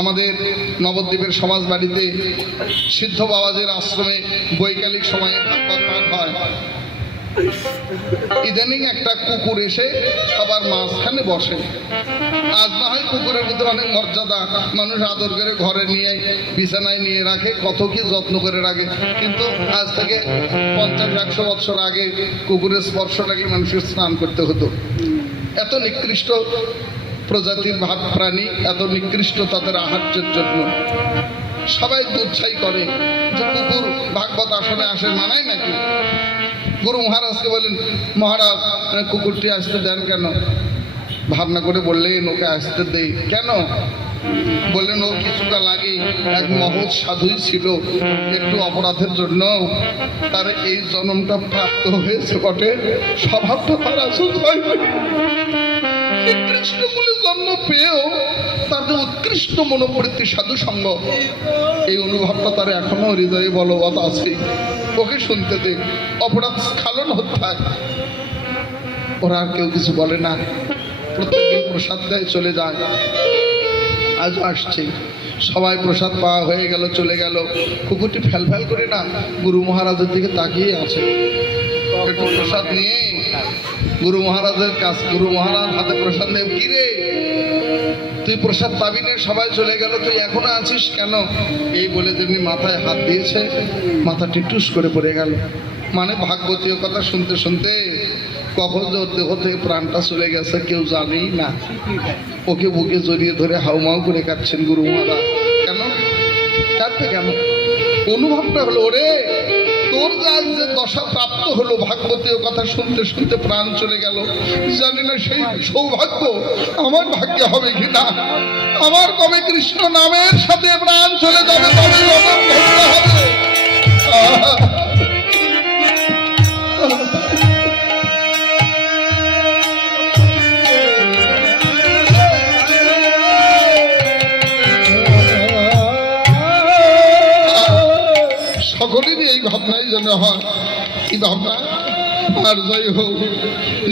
আমাদের নবদ্বীপের সমাজ বাড়িতে সিদ্ধ বাবাজের আশ্রমে বৈকালিক সময়ে ভাগবত পাঠ হয়। ইদানিং একটা কুকুর এসে সবার মাঝখানে বসে। আজ না হয় কুকুরের ভিতরে অনেক মর্যাদা, মানুষ আদর করে ঘরে নিয়ে বিছানায় নিয়ে রাখে, কত কি যত্ন করে রাখে, কিন্তু আজ থেকে 50-100 বছর আগে কুকুরের স্পর্শ লাগলে মানুষের স্নান করতে হতো। এত নিকৃষ্ট প্রজাতির ভাত প্রাণী, এত নিকৃষ্ট তাদের আহার্যের জন্য সবাই দুচ্ছাই করে যে কুকুর ভাগবত আসনে আসে, মানায় নাকি? গুরু মহারাজকে বলেন, মহারাজ কুকুরটি আসতে দেন কেন? ভাবনা করে বললেন, ওকে আসতে দেই কেন? বললেন, ও কিছুকাল আগে এক মহৎ সাধুই ছিল, একটু অপরাধের জন্য তার এই জন্মটা প্রাপ্ত হয়েছে বটে, স্বভাবটা তার আসল হয়নি। নিকৃষ্ট বলে জন্ম পেয়েও তার যে উৎকৃষ্ট মনোবৃত্তি সাধু সঙ্গ, এই অনুভবটা তার এখনো হৃদয়ে বলবৎ আছে। ওকে শুনতে দে, অপরাধ স্খালন হত্যায়। ওরা আর কেউ কিছু বলে না, প্রত্যেকদিন প্রসাদ দেয়, চলে যায়। আজ আসছে, সবাই প্রসাদ পাওয়া হয়ে গেল, চলে গেল। কুকুরটি ফ্যাল ফ্যাল করে না গুরু মহারাজের দিকে তাকিয়ে আছে। একটু প্রসাদ নিয়ে গুরু মহারাজের কাছ, গুরু মহারাজ হাতে প্রসাদ নেব, কি রে তুই প্রসাদ পাবি না, সবাই চলে গেল, তুই এখনো আছিস কেন? এই বলে যেমনি মাথায় হাত দিয়েছে, মাথা টিটুস করে পড়ে গেল। মানে ভাগবতীয় কথা শুনতে শুনতে কখন যে ওর দেহ থেকে প্রাণটা চলে গেছে কেউ জানেই না। ওকে বুকে জড়িয়ে ধরে হাউমাউ করে কাটছেন গুরু মহারাজ। কেন কাটবে কেন? অনুভবটা হলো, ওরে তোর আজ যে দশা প্রাপ্ত হলো, ভাগবতীয় কথা শুনতে শুনতে প্রাণ চলে গেল, জানি না সেই সৌভাগ্য আমার ভাগ্যে হবে কিনা। আমার কবে কৃষ্ণ নামের সাথে প্রাণ চলে যাবে, তবে হবে। সকলেরই এই ভাবনাই যেন হয়। কি ভাবনা? আর যাই হোক,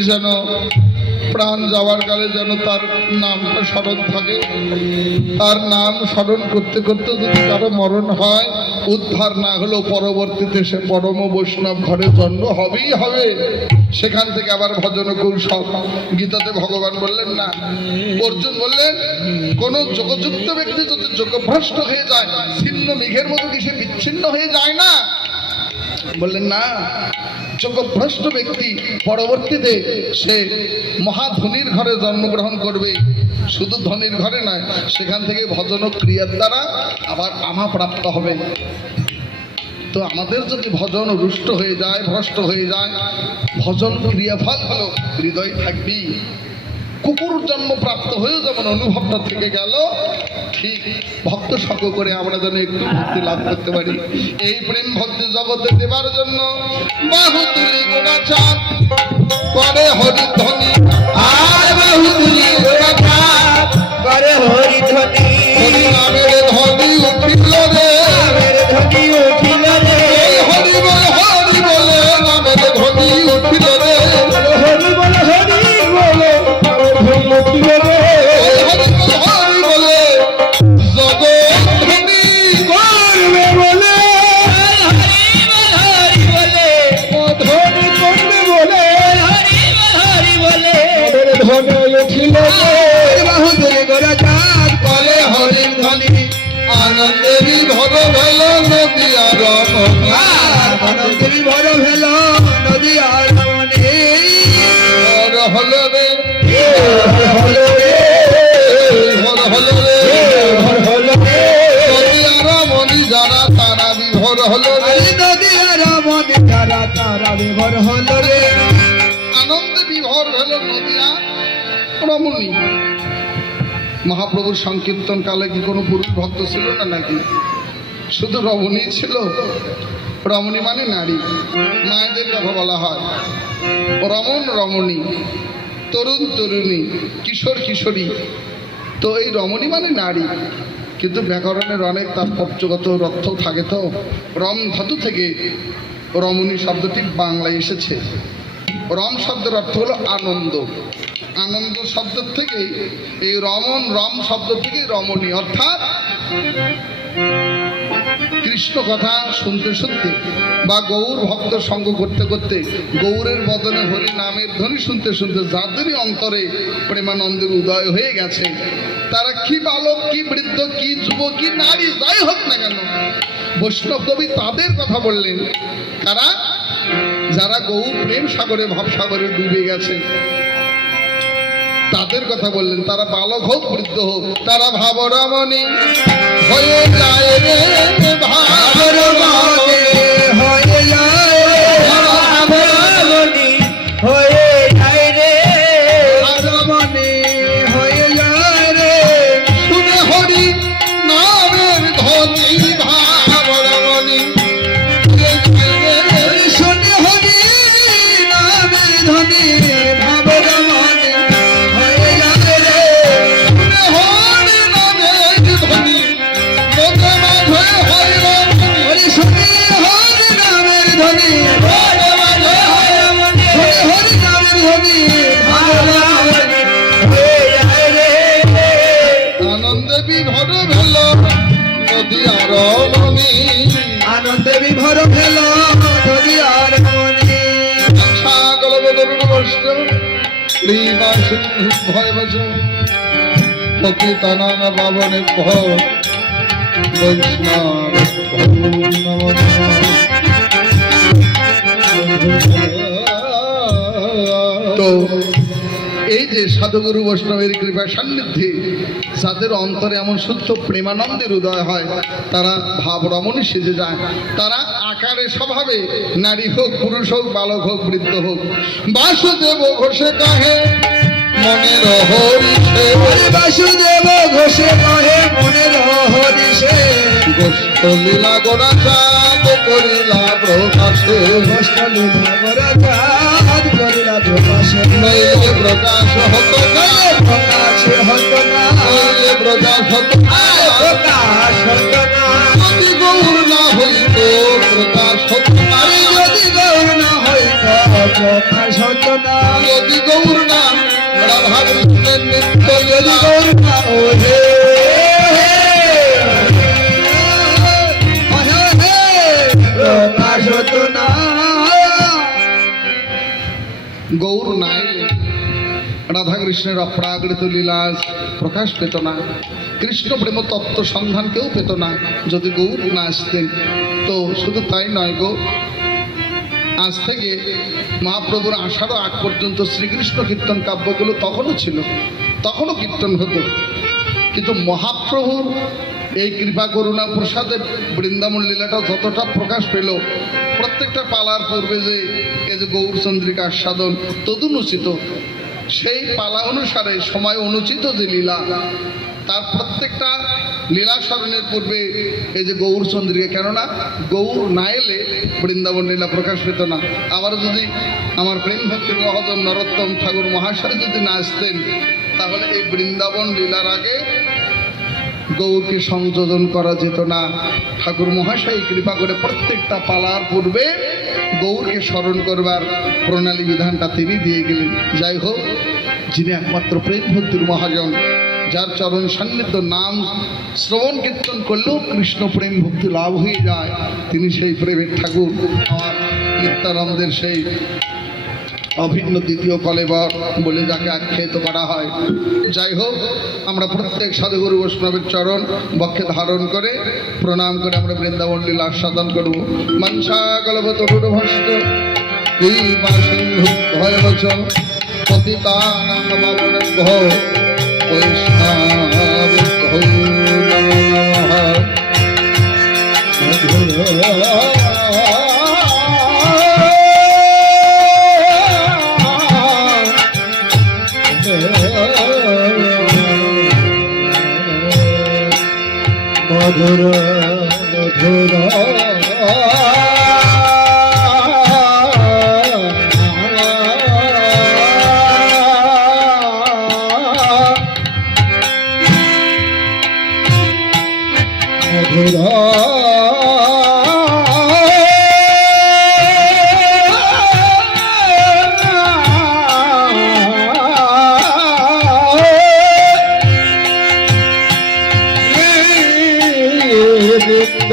যেন প্রাণ যাওয়ার কালে যেন তার নামটা স্মরণ থাকে। তার নাম স্মরণ করতে করতে যদি কারো মরণ হয়, উদ্ধার না হলেও পরবর্তীতে সে পরম বৈষ্ণব ঘরে জন্ম হবেই হবে। সেখান থেকে আবার ভজন কৌশল। গীতাতে ভগবান বললেন না, অর্জুন বললেন, কোন যোগযুক্ত ব্যক্তি যদি যোগভ্রষ্ট হয়ে যায়, ছিন্ন মেঘের মতো কি সে বিচ্ছিন্ন হয়ে যায় না? বললেন না, যোগভ্রষ্ট ব্যক্তি পরবর্তীতে সে মহাধনীর ঘরে জন্মগ্রহণ করবে। শুধু ধনীর ঘরে নয়, সেখান থেকে ভজন ক্রিয়ার দ্বারা আবার আমা প্রাপ্ত হবে। তো আমাদের যদি ভজন রুষ্ট হয়ে যায়, ভ্রষ্ট হয়ে যায়, ভজন ক্রিয়াফল হলো হৃদয় থাকবি। কুকুর জন্ম প্রাপ্ত হয়েও যেমন অনুভবটা থেকে গেল, ঠিক ভক্ত সঙ্গ করে আমরা যেন একটু ভক্তি লাভ করতে পারি। এই প্রেম ভক্তি জগতে দেবার জন্য বাহু তুলি গোড়াচাঁদ করে হরিধ্বনি, আর বাহু তুলি গোড়াচাঁদ করে হরিধ্বনি। হরি নামের ধ্বনি উঠিল রে, নামের ধ্বনি উঠিল রে, হরি বল হরি বলে নামের ধ্বনি উঠিল রে, হরি বল হরি বলে নামের ধ্বনি উঠিল রে, হরি বলে জগৎ করবে বলে, হরি বলে ধনী করবে বলে, হরি বলে ধনী উঠিল রে। বাহু তুলি গোড়াচাঁদ করে হরির ধ্বনি, আনন্দেরই ভর ভেল নদী আর আনন্দেরই ভর ভেল নদী আর মনে হলো রে, হলো রে, হলো রে, হলো রে, নদী আর মনি যারা তারা বিভোর হলো রে, নদী আর মনি যারা তারা বিভোর হলো রে। আনন্দে বিভোর হলো নদী আর রমণী। মহাপ্রভুর সংকীর্তন কালে কি কোনো পুরুষ ভক্ত ছিল না নাকি? শুধু রমণী ছিল। রমণী মানে নারী, মায়েদের কথা বলা হয়। রমণ রমণী, তরুণ তরুণী, কিশোর কিশোরী। তো এই রমণী মানে নারী, কিন্তু ব্যাকরণের অনেক তাৎপর্যগত অর্থ থাকে। তো রম ধাতু থেকে রমণী শব্দটি বাংলায় এসেছে। রম শব্দের অর্থ হলো আনন্দ। আনন্দ শব্দের থেকেই এই রমন, রম শব্দ থেকেই রমণী, অর্থাৎ কৃষ্ণ কথা শুনতে শুনতে বা গৌর ভক্ত সঙ্গ করতে করতে, গৌরের বদনে হরি নামের ধ্বনি শুনতে শুনতে যাদেরই অন্তরে প্রেমানন্দের উদয় হয়ে গেছে, তারা কি বালক, কি বৃদ্ধ, কি যুবক, কি নারী, যাই হোক না কেন, বৈষ্ণব কবি তাদের কথা বললেন। তারা যারা গৌর প্রেম সাগরে, ভাবসাগরে ডুবে গেছে, তাদের কথা বললেন। তারা বালক হোক, বৃদ্ধ হোক, তারা ভাবরমণী হয়ে যায় রে, ভাবরমণী হয়ে যায়, ভাবরমণী হয়ে যায় রে, ভাবরমণী হয়ে যায় রে, শুনে হরি নামের ধ্বনি, ভাবরমণী শুনে হরি নামের ধ্বনি, ভাবরমণী হয়ে যায় রে, শুনে হরি নামের ধ্বনি, লোকে মাঝে হয় রমণী, শুনে হরি নামের ধ্বনি, শুনে হরি নামের ধ্বনি, ভাবরমণী হয়ে যায় রে। আনন্দে বিভোর ভেল নদী আর মনি, আনন্দে বিভোর ভেল নদী আর মনি, সাগর বদরুণ বস্ত্র শ্রীমা সিন্ধু ভয় বজ পতিতানাং পাবনে ভয় বৈষ্ণব তো এই যে সাধুগুরু বৈষ্ণবের কৃপা সান্নিধ্যে যাদের অন্তরে এমন শুদ্ধ প্রেমানন্দের উদয় হয়, তারা ভাব রমণী সেজে যায়। তারা আকারে স্বভাবে নারী হোক, পুরুষ হোক, বালক হোক, বৃদ্ধ হোক, বাসুদেব ঘোষে কাহে মনের হরিষে, বাসুদেব ঘোষে কাহে মনের হরিষে, গোষ্ঠ লীলা গোড়া চাঁদ করিলা প্রকাশে, গোষ্ঠ লীলা গোড়া চাঁদ করিলা প্রকাশে, নইলে প্রকাশ হত না, প্রকাশ হত না, নইলে প্রকাশ হত না, প্রকাশ হত না, যদি গৌর না হইত প্রকাশ হত না, যদি গৌর না হইত প্রকাশ হত না, যদি গৌর না রাধা কৃষ্ণের নিত্য, যদি গৌর না ওহে প্রকাশ হত না। গৌর না এলে রাধা কৃষ্ণের অপ্রাকৃত লীলা প্রকাশ পেত না, কৃষ্ণ প্রেম তত্ত্ব সন্ধান কেউ পেত না যদি গৌর না আসতেন। তো শুধু তাই নয় গো, আজ থেকে মহাপ্রভুর আসারও আগ পর্যন্ত শ্রীকৃষ্ণ কীর্তন কাব্যগুলো তখনও ছিল, তখনও কীর্তন হতো, কিন্তু মহাপ্রভুর এই কৃপা করুণা প্রসাদে বৃন্দাবন লীলাটা যতটা প্রকাশ পেল, প্রত্যেকটা পালার পূর্বে যে এই যে গৌরচন্দ্রিকা আস্বাদন তদনুচিত, সেই পালা অনুসারে সময় অনুচিত যে লীলা, তার প্রত্যেকটা লীলা স্মরণের পূর্বে এই যে গৌরচন্দ্রিকা, কেননা গৌর না এলে বৃন্দাবন লীলা প্রকাশ পেত না। আবার যদি আমার প্রেম ভক্তির মহোদয় নরোত্তম ঠাকুর মহাশয় যদি না আসতেন, তাহলে এই বৃন্দাবন লীলার আগে গৌরকে সংযোজন করা যেত না। ঠাকুর মহাশয় কৃপা করে প্রত্যেকটা পালার পূর্বে গৌরকে স্মরণ করবার প্রণালী বিধানটা তিনি দিয়ে গেলেন। যাই হোক, যিনি একমাত্র প্রেম ভক্তির মহাজন, যার চরণ সান্নিধ্য নাম শ্রবণ কীর্তন করলেও কৃষ্ণ প্রেম ভক্তি লাভ হয়ে যায়, তিনি সেই প্রেমের ঠাকুর, আমার নিত্যানন্দের সেই অভিন্ন দ্বিতীয় কলেবর বলে যাকে আখ্যায়িত করা হয়। যাই হোক, আমরা প্রত্যেক সাধুগুরু বৈষ্ণবের চরণ বক্ষে ধারণ করে প্রণাম করে আমরা বৃন্দাবন লীলা আস্বাদন করব। মনসা কল্পতরুভস্ত ভয় বচন পতিতানাং পাবনেভ্যো বৈষ্ণবেভ্যো নমঃ। মধুর মধুর মধুর সিদ্ধ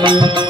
Thank you.